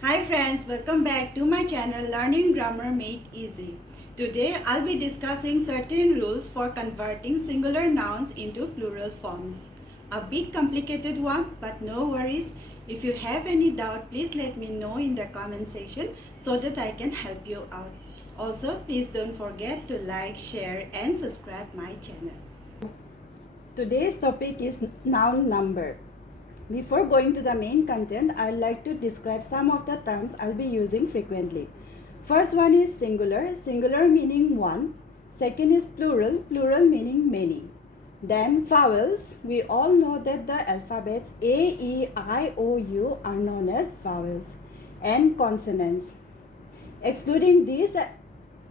Hi friends, welcome back to my channel Learning Grammar Made Easy. Today I'll be discussing certain rules for converting singular nouns into plural forms. A bit complicated one, but no worries. If you have any doubt, please let me know in the comment section so that I can help you out. Also, please don't forget to like, share and subscribe my channel. Today's topic is noun number. Before going to the main content, I'd like to describe some of the terms I'll be using frequently. First one is singular, singular meaning one. Second is plural, plural meaning many. Then vowels, we all know that the alphabets A, E, I, O, U are known as vowels. And consonants. Excluding these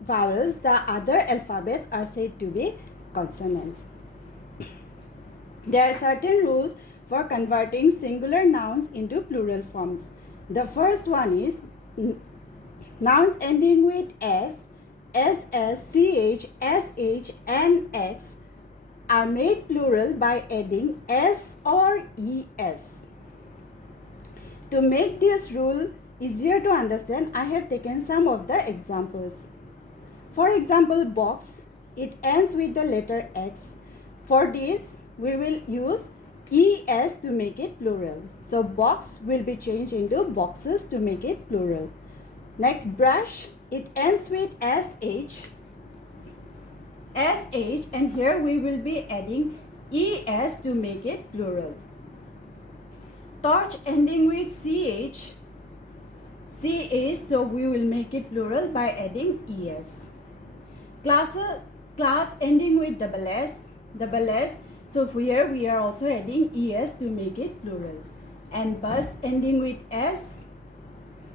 vowels, the other alphabets are said to be consonants. There are certain rules for converting singular nouns into plural forms. The first one is nouns ending with S, SS, CH, SH and X are made plural by adding S or ES. To make this rule easier to understand, I have taken some of the examples. For example, box, it ends with the letter X. For this, we will use ES to make it plural. So box will be changed into boxes to make it plural. Next, brush, it ends with SH. SH, and here we will be adding ES to make it plural. Torch ending with CH. CH, so we will make it plural by adding ES. Class ending with double S. So here we are also adding ES to make it plural. And bus ending with S.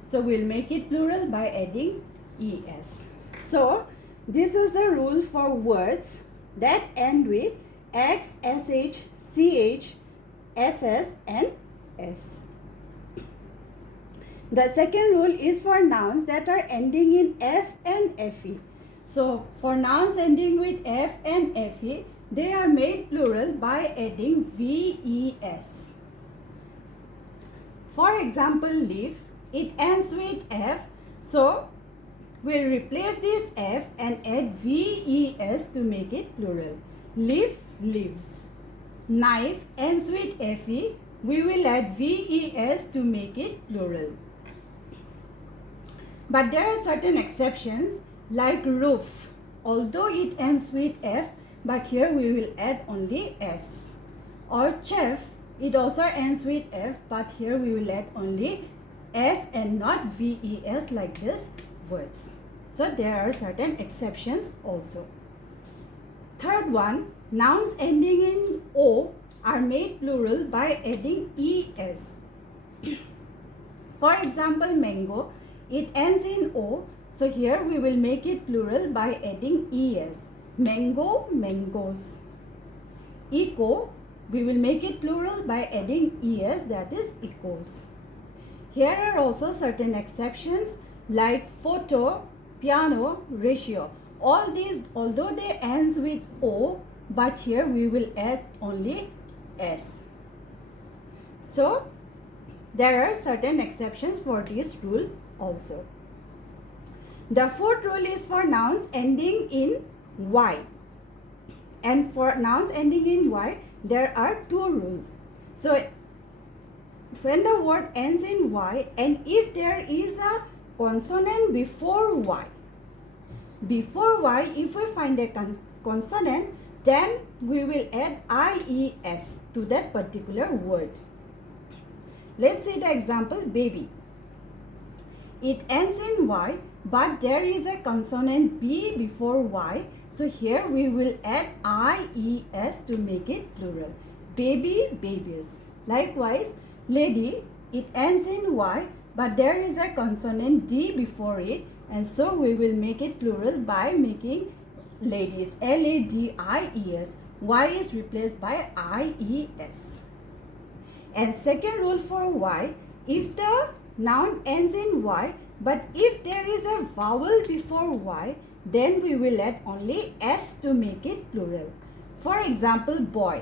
So we'll make it plural by adding ES. So this is the rule for words that end with X, SH, CH, SS and S. The second rule is for nouns that are ending in F and FE. So for nouns ending with F and FE, they are made plural by adding VES. For example, leaf, it ends with F. So we'll replace this F and add VES to make it plural. Leaf, leaves. Knife ends with FE. We will add VES to make it plural. But there are certain exceptions like roof. Although it ends with F, but here we will add only S. Or chef, it also ends with F, but here we will add only S and not VES like this words. So there are certain exceptions also. Third one, nouns ending in O are made plural by adding ES. For example, mango, it ends in O, so here we will make it plural by adding ES. Mango, mangoes. Echo, we will make it plural by adding ES, that is echoes. Here are also certain exceptions like photo, piano, ratio. All these, although they ends with O, but here we will add only S. So there are certain exceptions for this rule also. The fourth rule is for nouns ending in Y. And for nouns ending in Y, there are two rules. So when the word ends in Y and if there is a consonant before Y, if we find a consonant, then we will add IES to that particular word. Let's see the example, baby. It ends in Y, but there is a consonant B before Y. So here we will add IES to make it plural. Baby, babies. Likewise, lady, it ends in Y, but there is a consonant D before it. And so we will make it plural by making ladies, LADIES. Y is replaced by IES. And second rule for Y, if the noun ends in Y, but if there is a vowel before Y, then we will add only S to make it plural. For example, boy.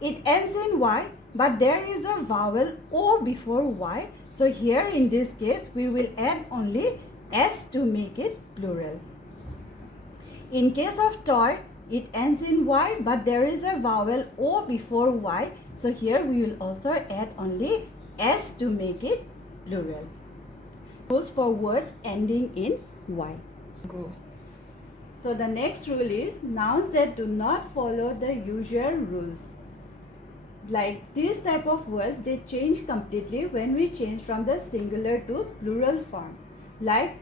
It ends in Y, but there is a vowel O before Y. So here in this case, we will add only s to make it plural. In case of toy, it ends in y, but there is a vowel o before y. So here we will also add only s to make it plural. Goes for words ending in y. Go. So the next rule is nouns that do not follow the usual rules. Like these type of words, they change completely when we change from the singular to plural form. Like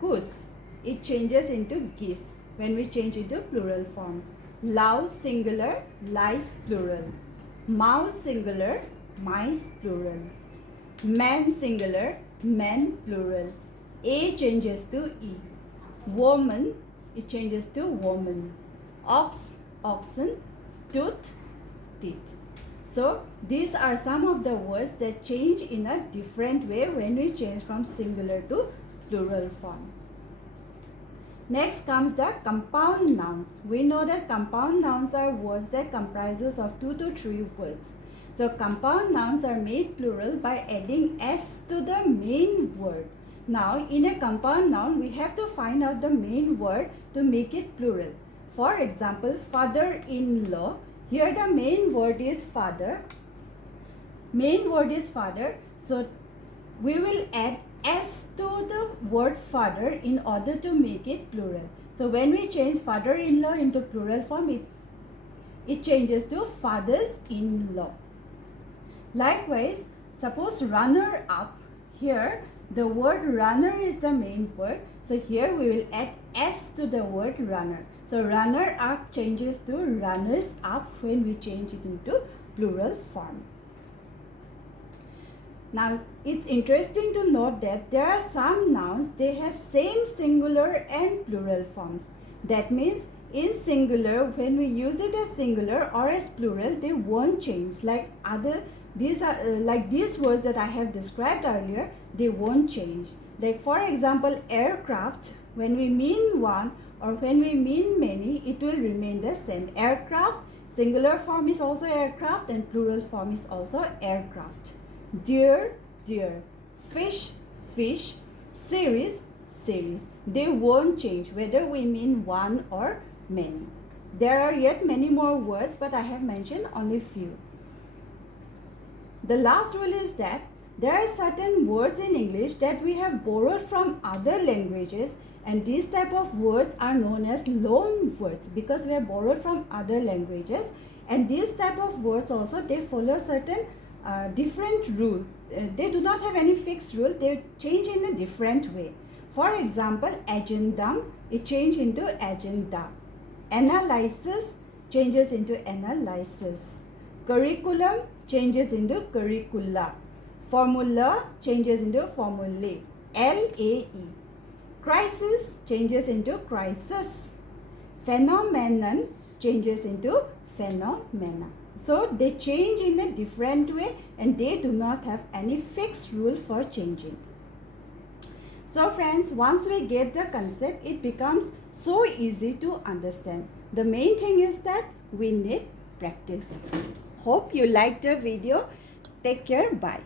goose, it changes into geese when we change into plural form. Louse singular, lice plural. Mouse singular, mice plural. Man singular, men plural. A changes to E. Woman, it changes to woman. Ox, oxen. Tooth, teeth. So these are some of the words that change in a different way when we change from singular to plural form. Next comes the compound nouns. We know that compound nouns are words that comprises of 2 to 3 words. So compound nouns are made plural by adding s to the main word. Now in a compound noun, we have to find out the main word to make it plural. For example, father-in-law. Here the main word is father. Main word is father. So we will add s to the word father in order to make it plural. So when we change father-in-law into plural form, it changes to fathers-in-law. Likewise, suppose runner-up. Here the word runner is the main word. So here we will add s to the word runner. So runner-up changes to runners-up when we change it into plural form. Now it's interesting to note that there are some nouns, they have same singular and plural forms. That means in singular, when we use it as singular or as plural, they won't change. Like these words that I have described earlier, they won't change. Like for example, aircraft, when we mean one or when we mean many, it will remain the same. Aircraft, singular form is also aircraft and plural form is also aircraft. Deer, deer. Fish, fish. Series, series. They won't change whether we mean one or many. There are yet many more words, but I have mentioned only few. The last rule is that there are certain words in English that we have borrowed from other languages, and these type of words are known as loan words because we have borrowed from other languages. And these type of words also, they follow certain different rule. They do not have any fixed rule. They change in a different way. For example, agendum, it changes into agenda. Analysis changes into analysis. Curriculum changes into curricula. Formula changes into formulae. LAE. Crisis changes into crisis. Phenomenon changes into phenomena. So they change in a different way and they do not have any fixed rule for changing. So friends, once we get the concept, it becomes so easy to understand. The main thing is that we need practice. Hope you liked the video. Take care. Bye.